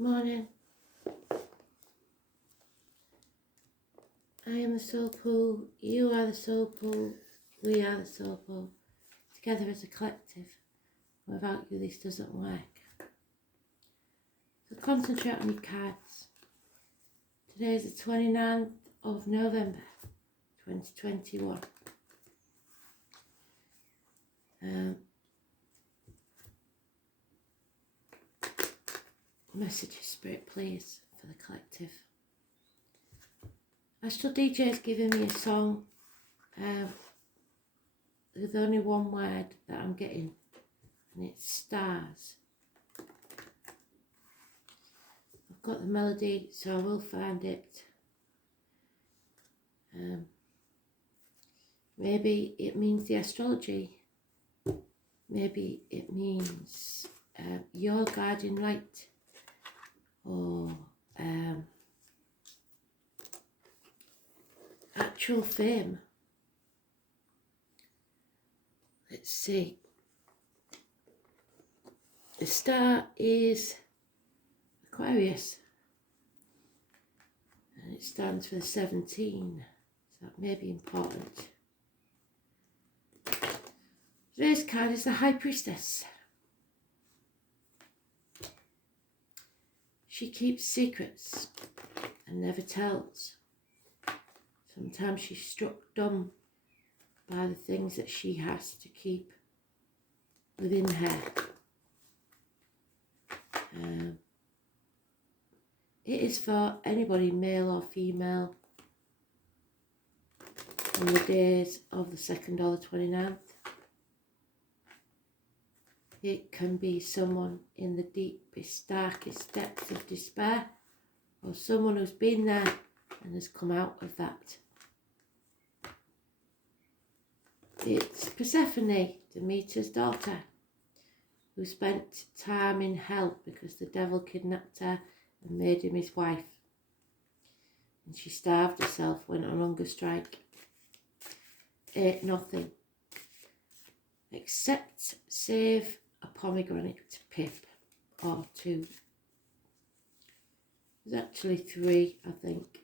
Morning. I am the soul pool, you are the soul pool, we are the soul pool, together as a collective. Without you this doesn't work. So concentrate on your cards. Today is the 29th of November 2021. Messages, Spirit, please, for the collective. Astral DJ has given me a song with only one word that I'm getting, and it's stars. I've got the melody, so I will find it. Maybe it means the astrology. Maybe it means your guardian light, or actual fame. Let's see. The star is Aquarius, and it stands for 17, so that may be important. Today's card is the High Priestess. She keeps secrets and never tells. Sometimes she's struck dumb by the things that she has to keep within her. It is for anybody, male or female, on the days of the 2nd or the 29th. It can be someone in the deepest, darkest depths of despair, or someone who's been there and has come out of that. It's Persephone, Demeter's daughter, who spent time in hell because the devil kidnapped her and made him his wife. And she starved herself, went on hunger strike, ate nothing, except save a pomegranate pip or two. There's actually 3, I think.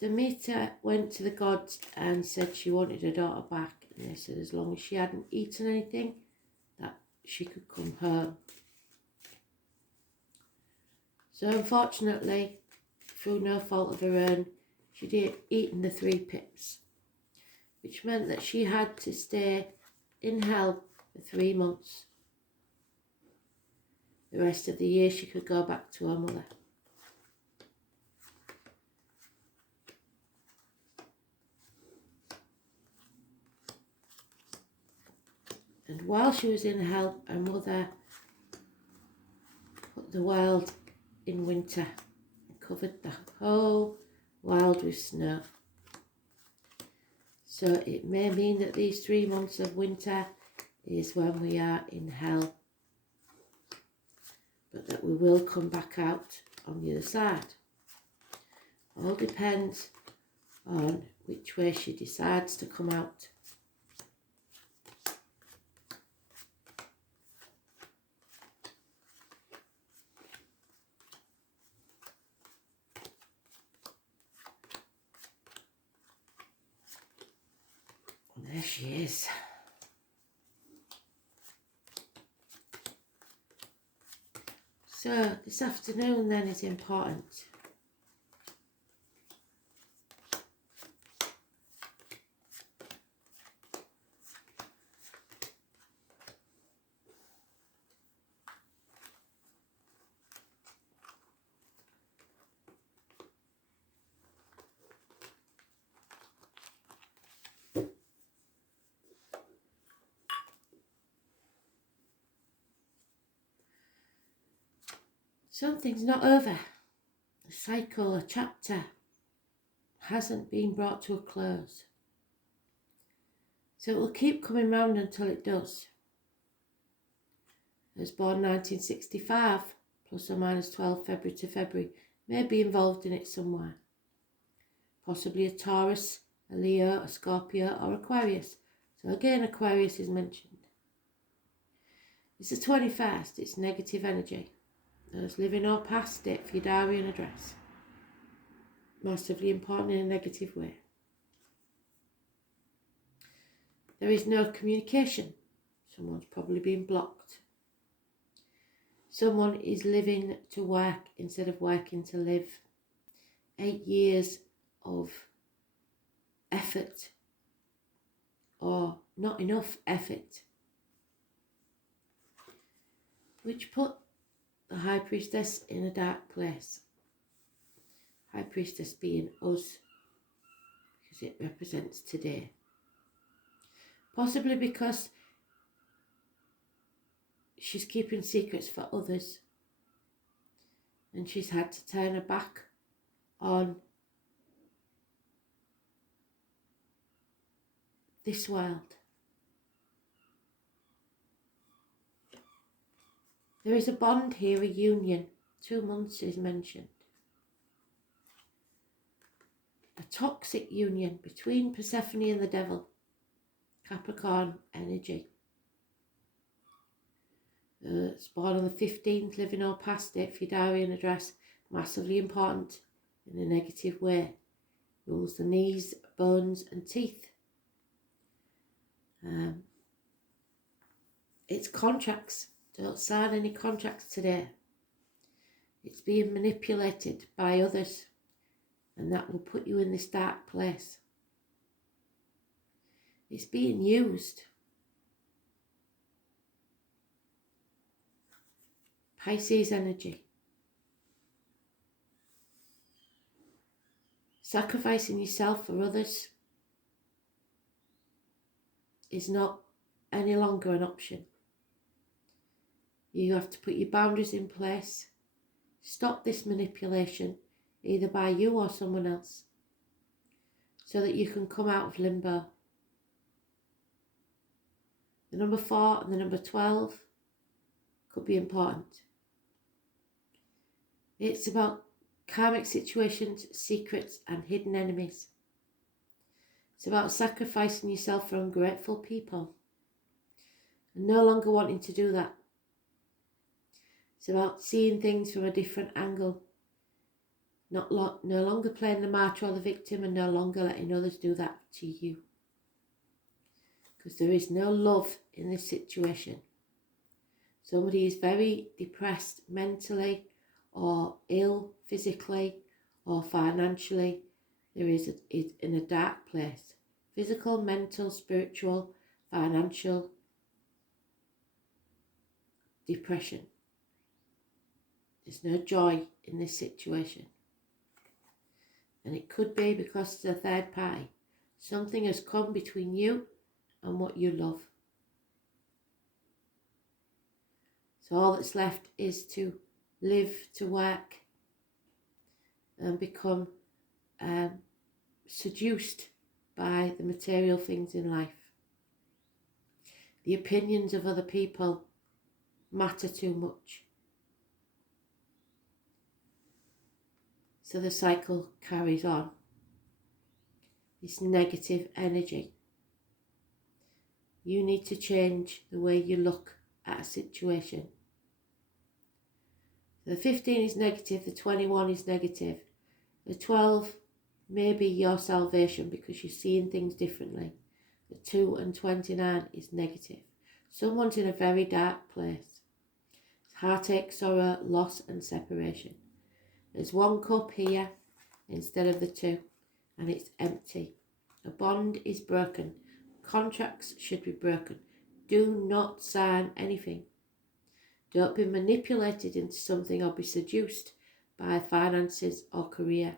Demeter went to the gods and said she wanted her daughter back, and they said as long as she hadn't eaten anything, that she could come home. So unfortunately, through no fault of her own, she'd eaten the 3 pips, which meant that she had to stay in hell for 3 months. The rest of the year she could go back to her mother. And while she was in hell, her mother put the world in winter and covered the whole world with snow. So it may mean that these 3 months of winter is when we are in hell, but that we will come back out on the other side. All depends on which way she decides to come out. There she is. So this afternoon then is important. Something's not over. A cycle, a chapter hasn't been brought to a close. So it will keep coming round until it does. I was born 1965, plus or minus 12 February to February, may be involved in it somewhere. Possibly a Taurus, a Leo, a Scorpio or Aquarius. So again Aquarius is mentioned. It's the 21st, it's negative energy. There's living or past it for your diary and address. Massively important in a negative way. There is no communication. Someone's probably been blocked. Someone is living to work instead of working to live. 8 years of effort, or not enough effort, which put the High Priestess in a dark place. High Priestess being us, because it represents today. Possibly because she's keeping secrets for others, and she's had to turn her back on this world. There is a bond here, a union. 2 months is mentioned. A toxic union between Persephone and the devil. Capricorn energy. It's born on the 15th, living or past it for your diary and address. Massively important in a negative way. Rules the knees, bones and teeth. It's contracts. Don't sign any contracts today. It's being manipulated by others, and that will put you in this dark place. It's being used. Pisces energy. Sacrificing yourself for others is not any longer an option. You have to put your boundaries in place. Stop this manipulation, either by you or someone else, so that you can come out of limbo. The number 4 and the number 12 could be important. It's about karmic situations, secrets and hidden enemies. It's about sacrificing yourself for ungrateful people and no longer wanting to do that. It's about seeing things from a different angle, no longer playing the martyr or the victim, and no longer letting others do that to you. Because there is no love in this situation. Somebody is very depressed mentally, or ill physically, or financially. There is in a dark place. Physical, mental, spiritual, financial depression. There's no joy in this situation. And it could be because it's a third party. Something has come between you and what you love. So all that's left is to live, to work, and become seduced by the material things in life. The opinions of other people matter too much. So the cycle carries on. This negative energy. You need to change the way you look at a situation. The 15 is negative, the 21 is negative. The 12 may be your salvation because you're seeing things differently. The 2 and 29 is negative. Someone's in a very dark place. It's heartache, sorrow, loss and separation. There's 1 cup here instead of the 2, and it's empty. A bond is broken. Contracts should be broken. Do not sign anything. Don't be manipulated into something or be seduced by finances or career.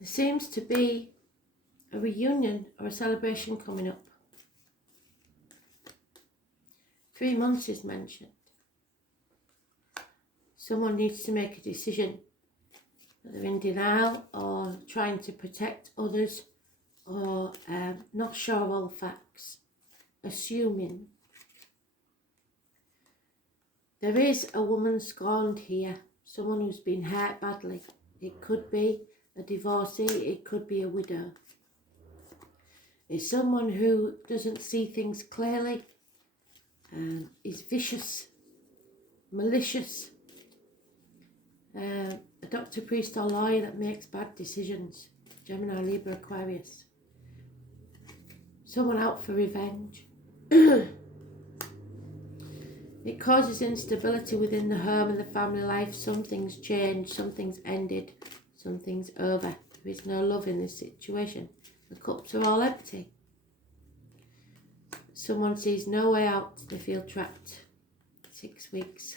There seems to be a reunion or a celebration coming up. 3 months is mentioned. Someone needs to make a decision. They're in denial or trying to protect others or not sure of all the facts, assuming. There is a woman scorned here, someone who's been hurt badly. It could be a divorcee, it could be a widow. It's someone who doesn't see things clearly, is vicious, malicious, a doctor, priest or lawyer that makes bad decisions. Gemini, Libra, Aquarius. Someone out for revenge. It causes instability within the home and the family life. Something's changed, something's ended, something's over. There is no love in this situation. The cups are all empty. Someone sees no way out. They feel trapped. 6 weeks.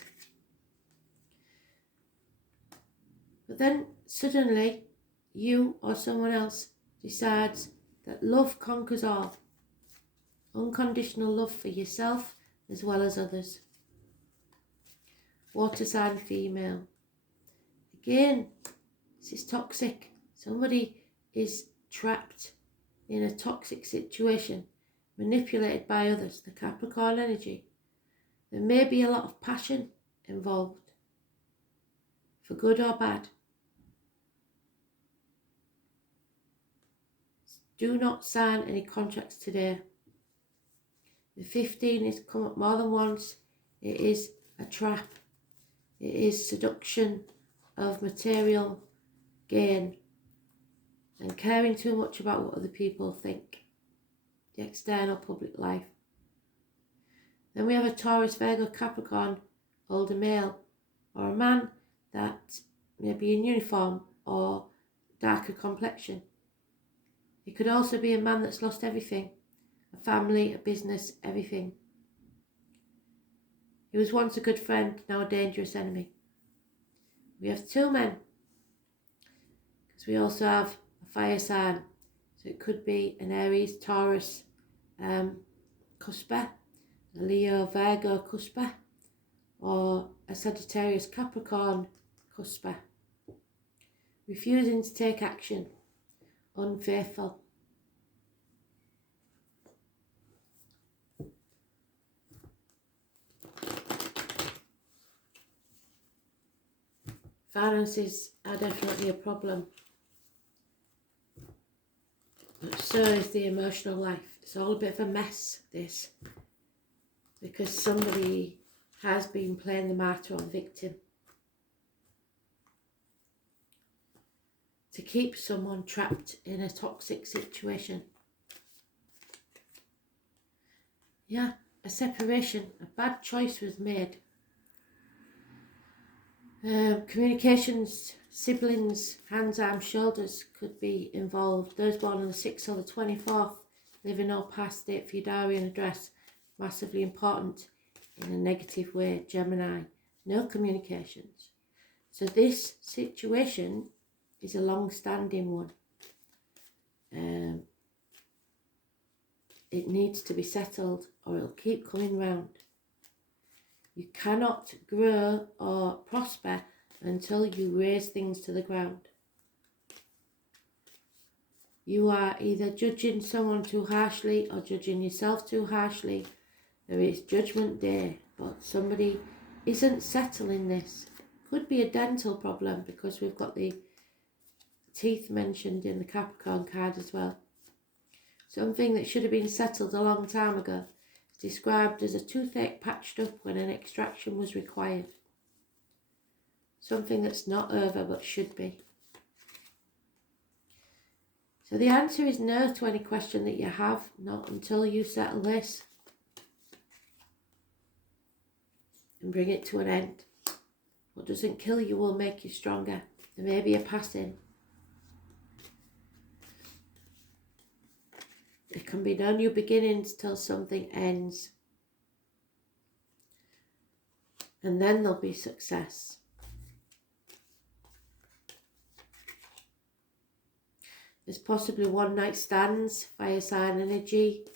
But then suddenly you or someone else decides that love conquers all. Unconditional love for yourself as well as others. Water sign female. Again, this is toxic. Somebody is trapped in a toxic situation, manipulated by others, the Capricorn energy. There may be a lot of passion involved, for good or bad. Do not sign any contracts today. The 15 has come up more than once. It is a trap. It is seduction of material gain and caring too much about what other people think. The external public life. Then we have a Taurus, Virgo, Capricorn, older male, or a man that may be in uniform or darker complexion. It could also be a man that's lost everything, a family, a business, everything. He was once a good friend, now a dangerous enemy. We have 2 men, because we also have a fire sign. So it could be an Aries, Taurus, cusper, a Leo, Virgo, cusper, or a Sagittarius, Capricorn, cusper. Refusing to take action, unfaithful. Finances are definitely a problem, but so is the emotional life. It's all a bit of a mess, this, because somebody has been playing the martyr or the victim to keep someone trapped in a toxic situation. Yeah, a separation, a bad choice was made. Communications, siblings, hands, arms, shoulders could be involved. Those born on the 6th or the 24th, living or past, date for your diary and address, massively important in a negative way. Gemini, no communications. So this situation is a long-standing one. It needs to be settled or it'll keep coming round. You cannot grow or prosper until you raise things to the ground. You are either judging someone too harshly or judging yourself too harshly. There is judgment day, but somebody isn't settling this. Could be a dental problem because we've got the teeth mentioned in the Capricorn card as well. Something that should have been settled a long time ago. Described as a toothache patched up when an extraction was required. Something that's not over but should be. So the answer is no to any question that you have, not until you settle this and bring it to an end. What doesn't kill you will make you stronger. There may be a passing. There can be no new beginnings till something ends. And then there'll be success. There's possibly one night stands, fire sign energy,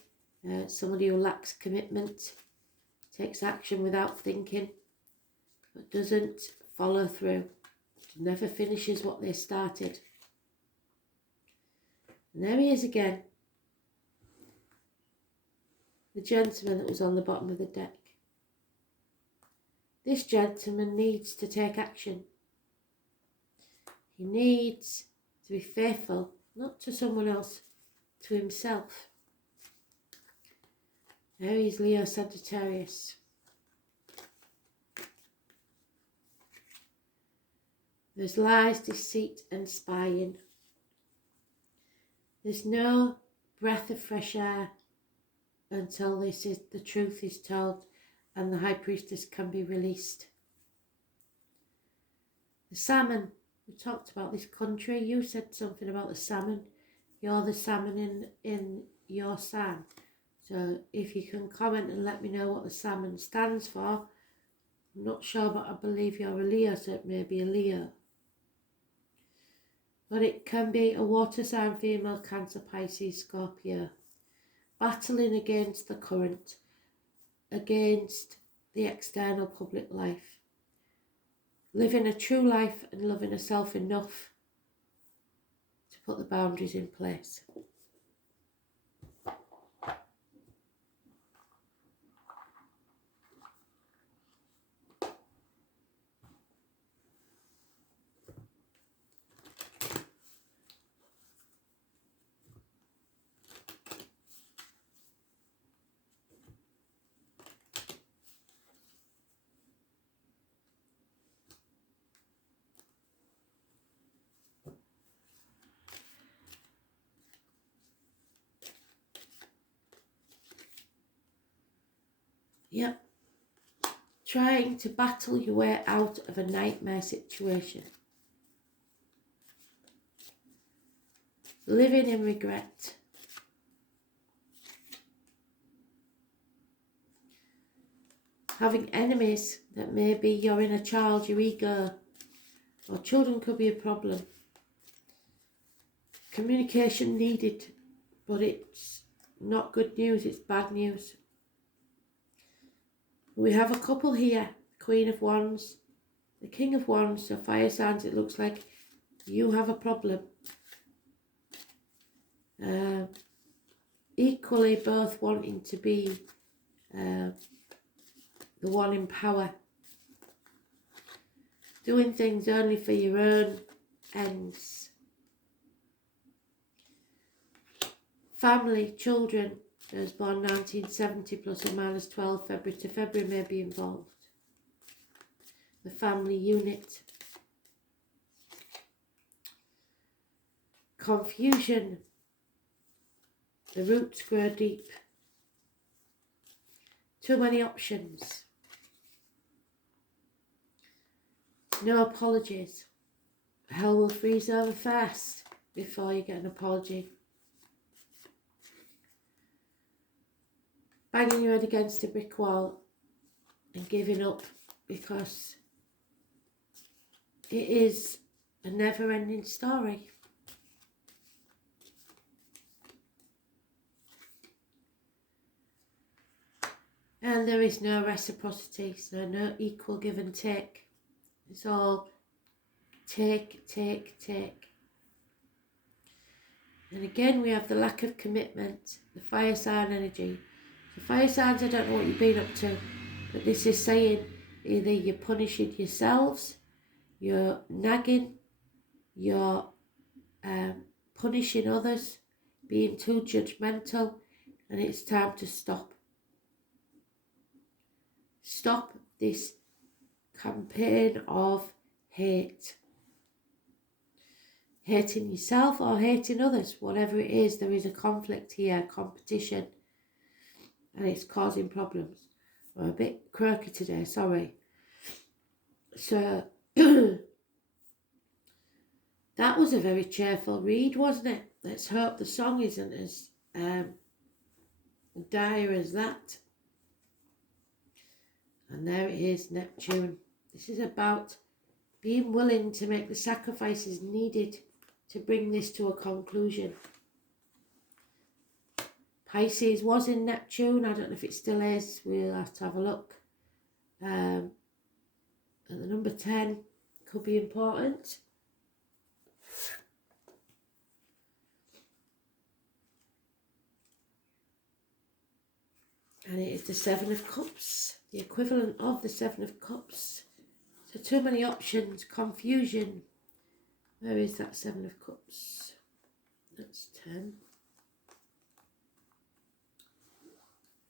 somebody who lacks commitment, takes action without thinking, but doesn't follow through, never finishes what they started. And there he is again, the gentleman that was on the bottom of the deck. This gentleman needs to take action. He needs to be faithful, not to someone else, to himself. There is Leo Sagittarius. There's lies, deceit and spying. There's no breath of fresh air until the truth is told and the High Priestess can be released. The salmon, we talked about this country. You said something about the salmon. You're the salmon in your sign. So if you can comment and let me know what the salmon stands for. I'm not sure, but I believe you're a Leo, so it may be a Leo. But it can be a water sign, female, Cancer, Pisces, Scorpio. Battling against the current, against the external public life. Living a true life and loving herself enough to put the boundaries in place. Yep. Trying to battle your way out of a nightmare situation. Living in regret. Having enemies that maybe your inner child, your ego, or children could be a problem. Communication needed, but it's not good news, it's bad news. We have a couple here, Queen of Wands, the King of Wands, so fire signs, it looks like you have a problem. Equally both wanting to be the one in power. Doing things only for your own ends. Family, children, those born 1970 plus or minus 12 February to February may be involved. The family unit. Confusion. The roots grow deep. Too many options. No apologies. Hell will freeze over fast before you get an apology. Banging your head against a brick wall and giving up because it is a never-ending story. And there is no reciprocity, so no equal give and take. It's all take, take, take. And again, we have the lack of commitment, the fire sign energy. So fire signs, I don't know what you've been up to, but this is saying either you're punishing yourselves, you're nagging, you're punishing others, being too judgmental, and it's time to stop. Stop this campaign of hate. Hating yourself or hating others, whatever it is, there is a conflict here, competition, and it's causing problems. I'm a bit croaky today, sorry. So, that was a very cheerful read, wasn't it? Let's hope the song isn't as dire as that. And there it is, Neptune. This is about being willing to make the sacrifices needed to bring this to a conclusion. Pisces was in Neptune. I don't know if it still is. We'll have to have a look. And the number 10 could be important. And it is the Seven of Cups, the equivalent of the Seven of Cups. So too many options, confusion. Where is that Seven of Cups? That's 10.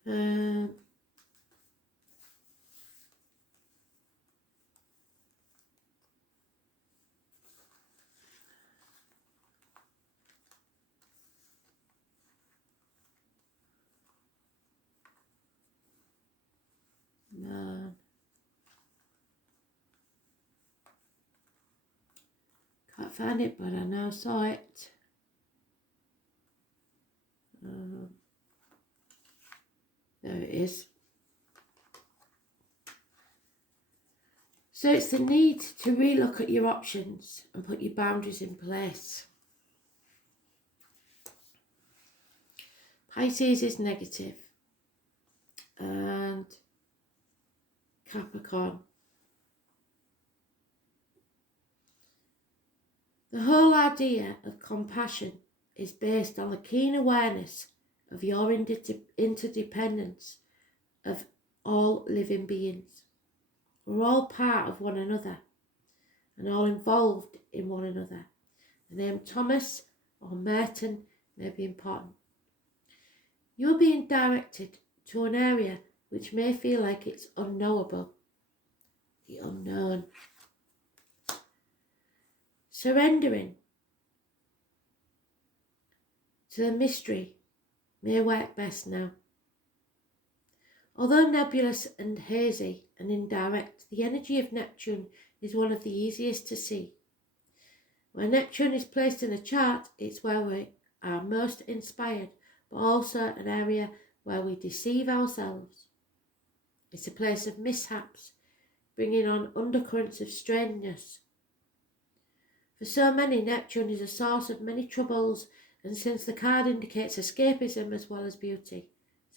Man. Can't find it, but I now saw it. There it is. So it's the need to relook at your options and put your boundaries in place. Pisces is negative, and Capricorn. The whole idea of compassion is based on the keen awareness of your interdependence of all living beings. We're all part of one another and all involved in one another. The name Thomas or Merton may be important. You're being directed to an area which may feel like it's unknowable, the unknown. Surrendering to the mystery may work best now. Although nebulous and hazy and indirect, the energy of Neptune is one of the easiest to see. Where Neptune is placed in a chart, it's where we are most inspired, but also an area where we deceive ourselves. It's a place of mishaps, bringing on undercurrents of strangeness. For so many, Neptune is a source of many troubles, and since the card indicates escapism as well as beauty,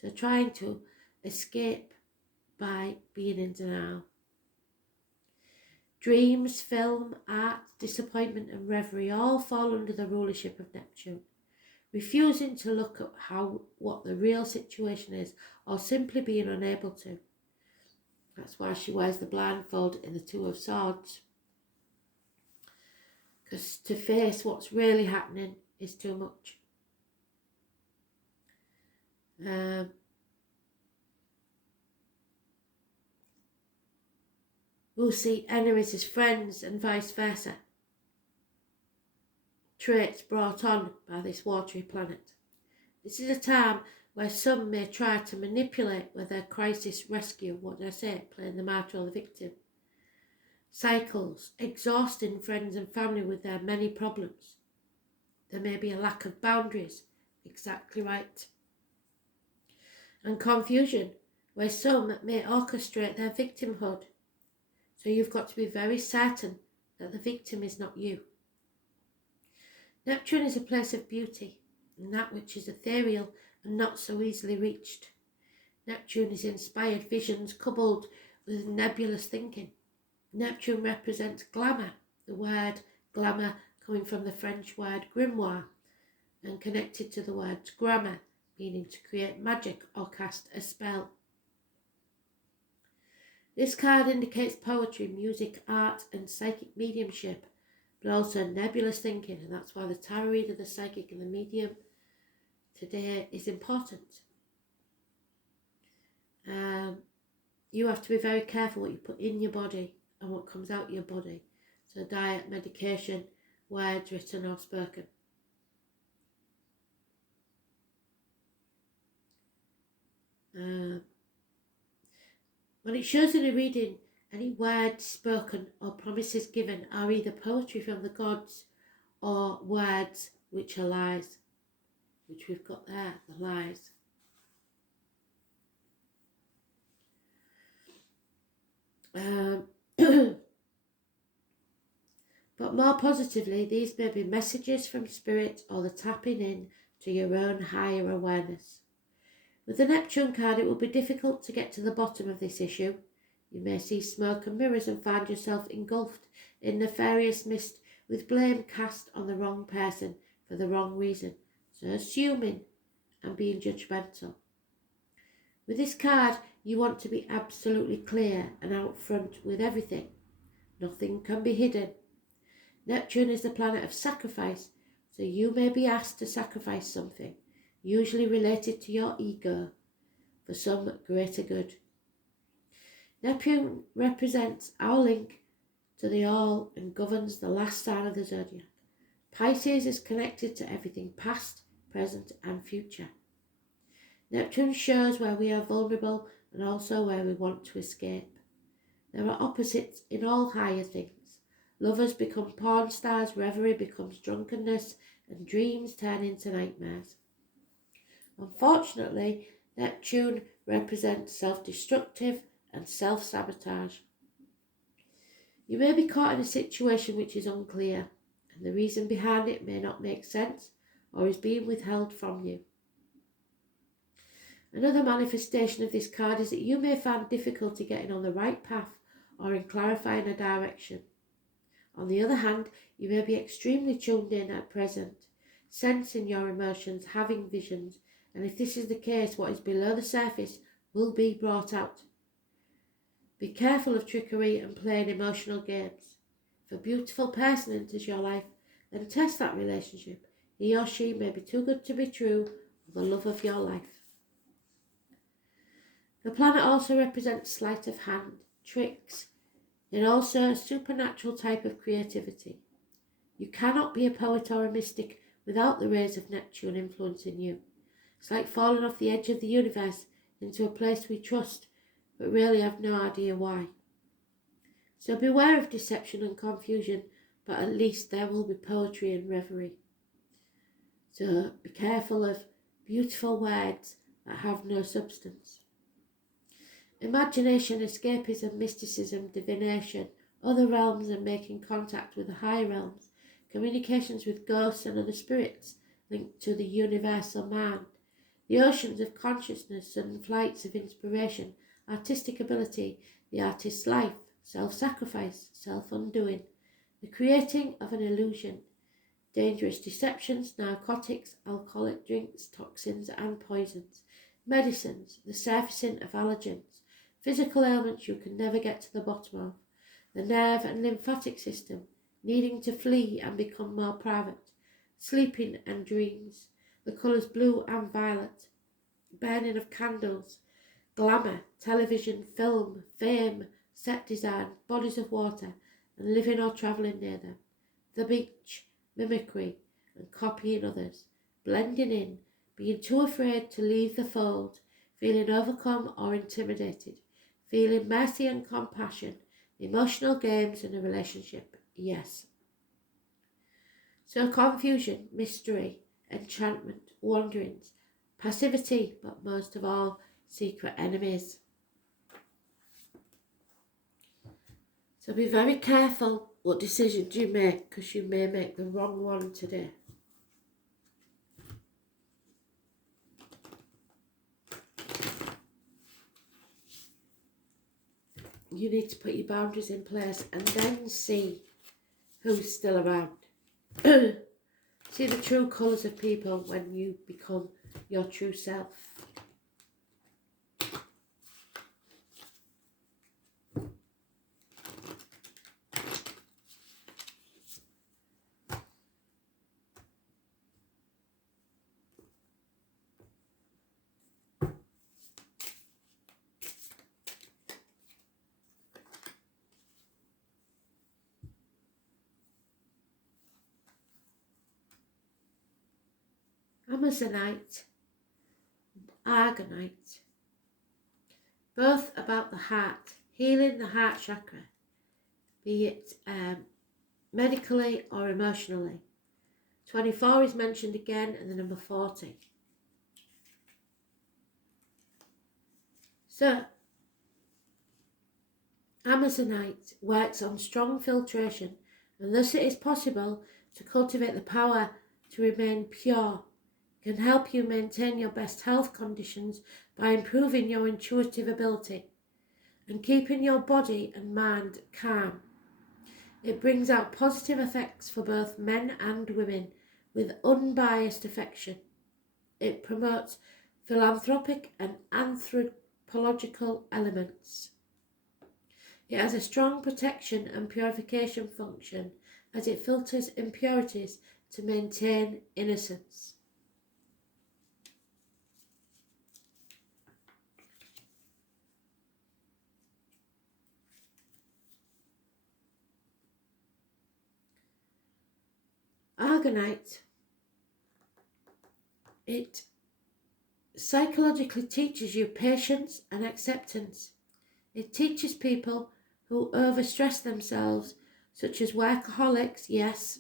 so trying to escape by being in denial. Dreams, film, art, disappointment and reverie all fall under the rulership of Neptune. Refusing to look at what the real situation is, or simply being unable to. That's why she wears the blindfold in the Two of Swords. Because to face what's really happening is too much. We'll see enemies as friends and vice versa. Traits brought on by this watery planet. This is a time where some may try to manipulate with their crisis rescue, what did I say, playing the martyr or the victim. Cycles, exhausting friends and family with their many problems. There may be a lack of boundaries, exactly right. And confusion, where some may orchestrate their victimhood. So you've got to be very certain that the victim is not you. Neptune is a place of beauty, and that which is ethereal and not so easily reached. Neptune is inspired visions coupled with nebulous thinking. Neptune represents glamour, the word glamour coming from the French word grimoire and connected to the word grammar, meaning to create magic or cast a spell. This card indicates poetry, music, art and psychic mediumship, but also nebulous thinking, and that's why the tarot reader, the psychic and the medium today is important. You have to be very careful what you put in your body and what comes out your body. So diet, medication, words written or spoken. When it shows in a reading, any words spoken or promises given are either poetry from the gods or words which are lies, which we've got there, the lies. But But more positively, these may be messages from spirit or the tapping in to your own higher awareness. With the Neptune card, it will be difficult to get to the bottom of this issue. You may see smoke and mirrors and find yourself engulfed in nefarious mist with blame cast on the wrong person for the wrong reason, so assuming and being judgmental. With this card, you want to be absolutely clear and out front with everything. Nothing can be hidden. Neptune is the planet of sacrifice, so you may be asked to sacrifice something, usually related to your ego, for some greater good. Neptune represents our link to the all and governs the last sign of the zodiac. Pisces is connected to everything past, present and future. Neptune shows where we are vulnerable and also where we want to escape. There are opposites in all higher things. Lovers become porn stars, reverie becomes drunkenness, and dreams turn into nightmares. Unfortunately, Neptune represents self-destructive and self-sabotage. You may be caught in a situation which is unclear, and the reason behind it may not make sense or is being withheld from you. Another manifestation of this card is that you may find difficulty getting on the right path or in clarifying a direction. On the other hand, you may be extremely tuned in at present, sensing your emotions, having visions, and if this is the case, what is below the surface will be brought out. Be careful of trickery and playing emotional games. If a beautiful person enters your life, then test that relationship. He or she may be too good to be true, or the love of your life. The planet also represents sleight of hand, tricks, and also a supernatural type of creativity. You cannot be a poet or a mystic without the rays of Neptune influencing you. It's like falling off the edge of the universe into a place we trust, but really have no idea why. So beware of deception and confusion, but at least there will be poetry and reverie. So be careful of beautiful words that have no substance. Imagination, escapism, mysticism, divination, other realms and making contact with the higher realms, communications with ghosts and other spirits linked to the universal mind, the oceans of consciousness and flights of inspiration, artistic ability, the artist's life, self-sacrifice, self-undoing, the creating of an illusion, dangerous deceptions, narcotics, alcoholic drinks, toxins and poisons, medicines, the surfacing of allergens, physical ailments you can never get to the bottom of, the nerve and lymphatic system, needing to flee and become more private, sleeping and dreams, the colours blue and violet, burning of candles, glamour, television, film, fame, set design, bodies of water, and living or travelling near them, the beach, mimicry, and copying others, blending in, being too afraid to leave the fold, feeling overcome or intimidated, feeling mercy and compassion, emotional games in a relationship, yes. So confusion, mystery, enchantment, wanderings, passivity, but most of all, secret enemies. So be very careful what decisions you make, because you may make the wrong one today. You need to put your boundaries in place and then see who's still around. See the true colours of people when you become your true self. Amazonite, Argonite, both about the heart, healing the heart chakra, be it medically or emotionally. 24 is mentioned again, and the number 40. So, Amazonite works on strong filtration and thus it is possible to cultivate the power to remain pure. It can help you maintain your best health conditions by improving your intuitive ability and keeping your body and mind calm. It brings out positive effects for both men and women with unbiased affection. It promotes philanthropic and anthropological elements. It has a strong protection and purification function as it filters impurities to maintain innocence. Argonite, it psychologically teaches you patience and acceptance. It teaches people who overstress themselves, such as workaholics, yes,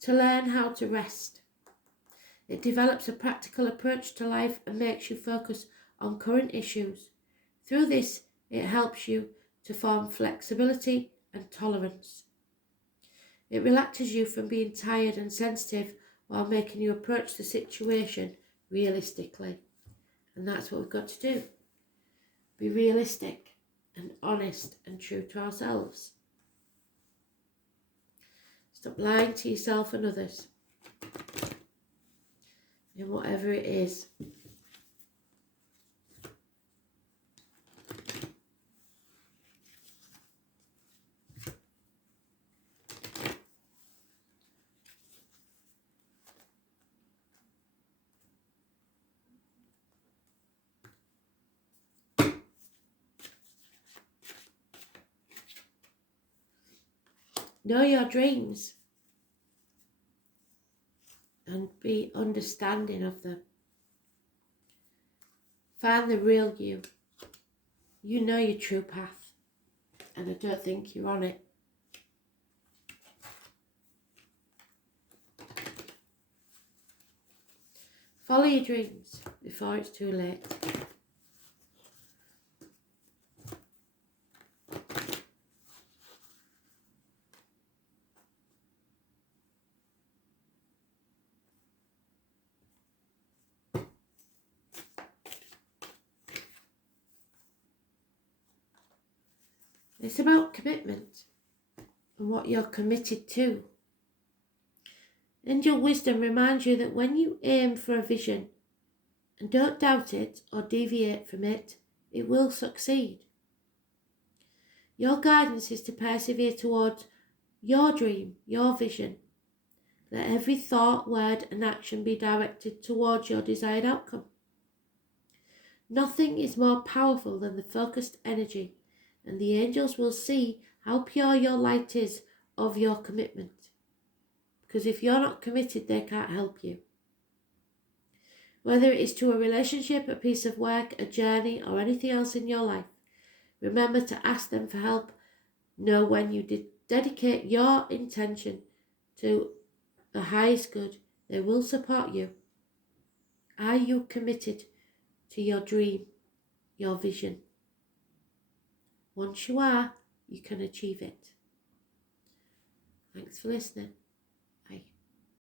to learn how to rest. It develops a practical approach to life and makes you focus on current issues. Through this, it helps you to form flexibility and tolerance. It relaxes you from being tired and sensitive while making you approach the situation realistically. And that's what we've got to do. Be realistic and honest and true to ourselves. Stop lying to yourself and others in whatever it is. Know your dreams and be understanding of them. Find the real you. You know your true path, and I don't think you're on it. Follow your dreams before it's too late. It's about commitment and what you're committed to. Angel wisdom reminds you that when you aim for a vision and don't doubt it or deviate from it, it will succeed. Your guidance is to persevere towards your dream, your vision. Let every thought, word and action be directed towards your desired outcome. Nothing is more powerful than the focused energy, and the angels will see how pure your light is of your commitment. Because if you're not committed, they can't help you. Whether it is to a relationship, a piece of work, a journey, or anything else in your life, remember to ask them for help. Know when you dedicate your intention to the highest good, they will support you. Are you committed to your dream, your vision? Once you are, you can achieve it. Thanks for listening.